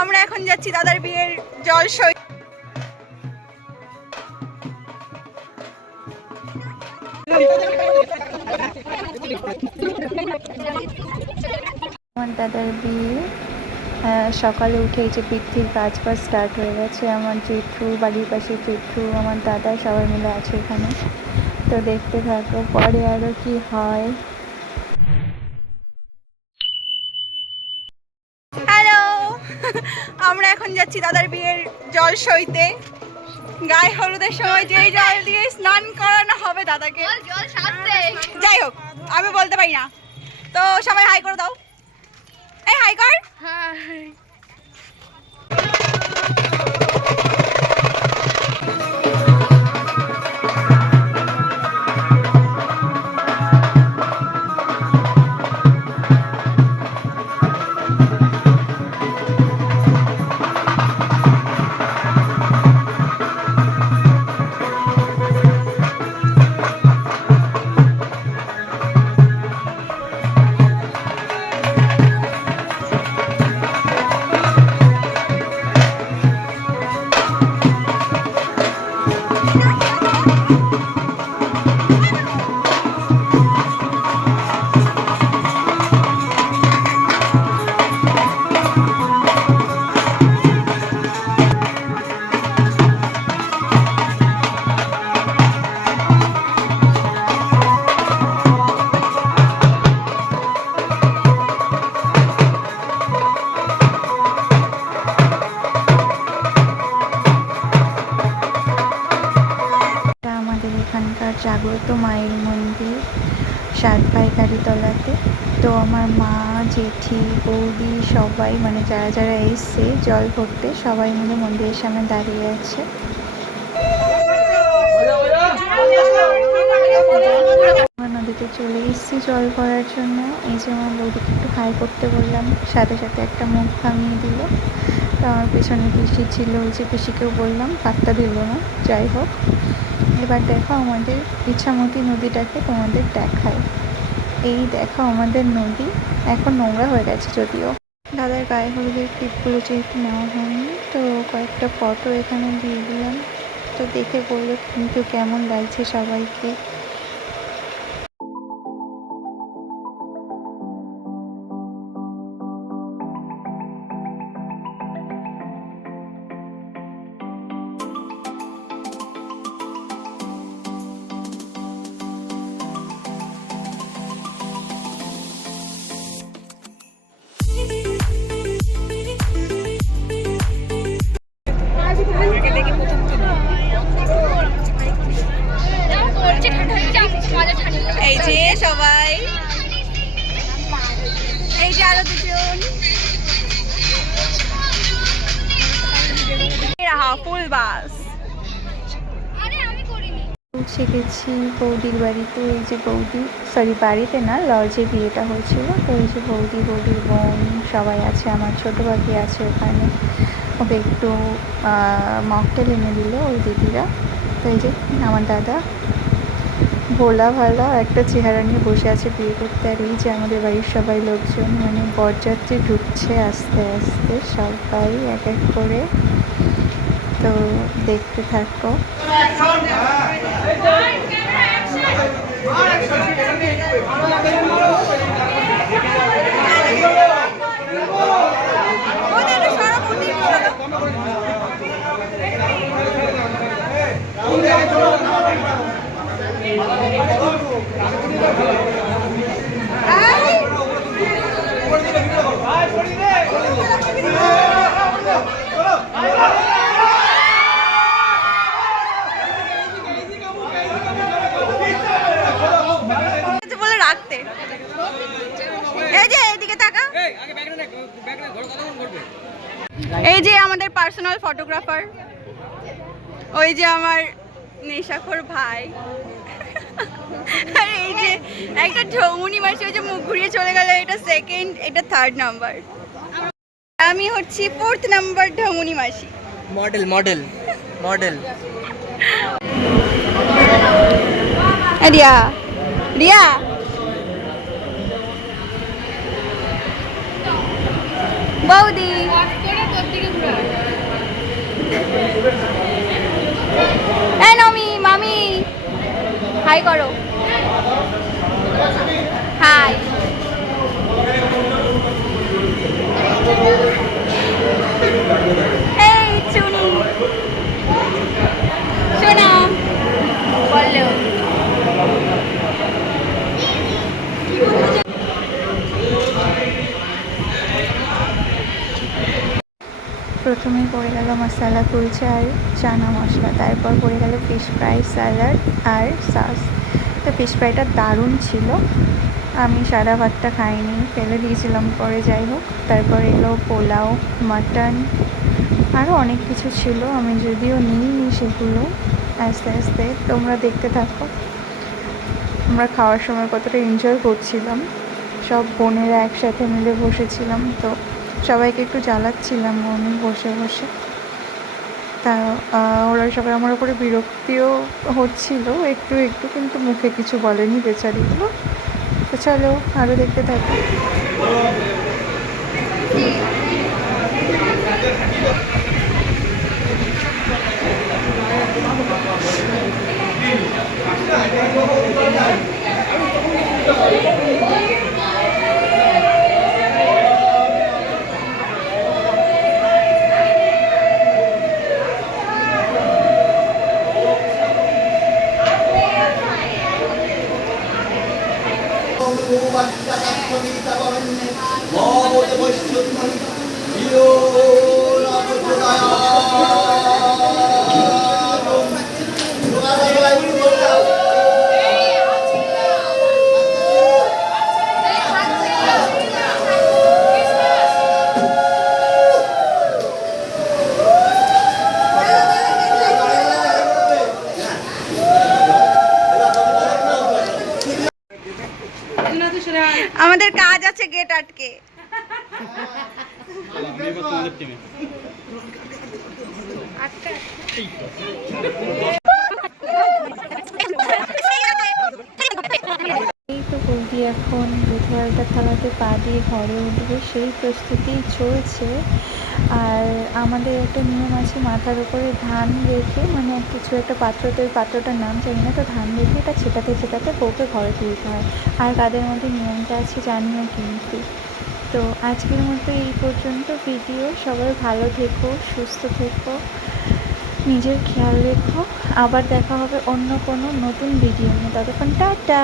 আমরা এখন যাচ্ছি দাদার বিয়ের জল সই আমার দাদার বিয়ে সকালে উঠে যে বৃদ্ধির কাজ বাজ স্টার্ট হয়ে গেছে। আমার জেঠু, বাড়ির পাশে জেঠু, আমার দাদা সবাই মিলে আছে এখানে। তো দেখতে থাকো, পরে আরও কি হয়। আমরা এখন যাচ্ছি দাদার বিয়ের জল সইতে। গায়ে হলুদের সময় যেই জল দিয়ে স্নান করানো হবে দাদাকে। যাই হোক আমি বলতে পারি না। তো সবাই হাই করে দাও। এই হাই কর। এটা জাগ্রত মায়ের মন্দির সাত পাইকারি তলাতে। তো আমার মা, জেঠি, বৌদি সবাই মানে যারা যারা এসছে জল ভরতে, সবাই মিলে মন্দিরের সামনে দাঁড়িয়ে আছে। নদীতে চলে এসেছি জল ভরার জন্য। এই যে আমার বৌদিকে একটু হাই করতে বললাম, সাথে সাথে একটা মুখ ভাঙিয়ে দিল। তো আমার পেছনে পিসি ছিল, ওই যে পিসিকেও বললাম পাত্তা দিল না, যাই হোক। এবার দেখো আমাদের ইচ্ছামতি নদীটাকে তোমাদের দেখায়। এই দেখো আমাদের নদী, এখন নোংরা হয়ে গেছে যদিও। দাদার গায়ে হলুদের টিপগুলো যেহেতু নেওয়া হয়নি, তো কয়েকটা ফটো এখানে দিয়ে দিলাম। তো দেখে বলল, কিন্তু কেমন লাগছে সবাইকে? গেছি বৌদির বাড়িতে এই যে বৌদি সরি বাড়িতে না লজে বিয়েটা হয়েছিল তো এই যে বৌদি বৌদির বোন সবাই আছে আমার ছোটো বাকি আছে ওখানে ওকে একটু মকটেল এনে দিল ওই দিদিরা তো এই যে আমার দাদা ভোলা ভালা একটা চেহারা নিয়ে বসে আছে বিয়ে করতে। আর এই যে আমাদের বাড়ির সবাই লোকজন মানে বরযাত্রী ঢুকছে আস্তে আস্তে সবাই এক এক করে। তো দেখতে থাকো একটু সরো, মন্দির সরো। এই, কিছু বলে রাখতে এই যে এইদিকে তাকা এই যে আমাদের পার্সোনাল ফটোগ্রাফার ওই যে আমার নেশাখোর ভাই। আর এই যে একটা ঢৌমুনি মাসি ওই যে মুখ ঘুরিয়ে চলে গেল এটা সেকেন্ড এটা থার্ড নাম্বার আমি হচ্ছি ফোর্থ নাম্বার ঢৌমুনি মাসি। Model model model Riya Riya. বৌদি এই নমি মামি হাই করো হাই এই চুনি শোনা বলল প্রথমে পড়ে গেল মশলা, কুলচা আর চানা মশলা। তারপর পড়ে গেল ফিশ ফ্রাই স্যালাড আর সস তো ফিশ ফ্রাইটা দারুণ ছিল। আমি সাদা ভাতটা খাইনি, ফেলে দিয়েছিলাম পরে, যাই হোক। তারপর এলো পোলাও মাটন আরও অনেক কিছু ছিল। আমি যদিও নিইনি সেগুলো আস্তে আস্তে, তোমরা দেখতে থাকো। আমরা খাওয়ার সময় কতটা এনজয় করছিলাম। সব বোনেরা একসাথে মিলে বসেছিলাম, তো সবাইকে একটু জ্বালাচ্ছিলাম আমি বসে বসে। তা ওরা সবাই আমার উপরে বিরক্তিও হচ্ছিল, একটু একটু, কিন্তু মুখে কিছু বলেনি বেচারিগুলো। তো চলো আরও দেখতে থাকো। আমাদের গেট আটকে। এই তো বৌদি এখন দুধওয়ালটা থালাতে পা দিয়ে ঘরে উঠবে, সেই প্রস্তুতি চলছে। আর আমাদের একটা নিয়ম আছে, মাথার উপরে ধান রেখে মানে কিছু একটা পাত্রতে ওই পাত্রটার নাম জানি না, তো ধান রেখে এটা ছেটাতে ছেটাতে বউকে ঘরে তুলতে হয়। আর কাদের মধ্যে নিয়মটা আছে জানিও কিন্তু। তো আজকের মতো এই পর্যন্ত ভিডিও। সবাই ভালো থেকো, সুস্থ থেকো, নিজের খেয়াল রেখো। আবার দেখা হবে অন্য কোনো নতুন ভিডিও নিয়ে। ততক্ষণ টাটা!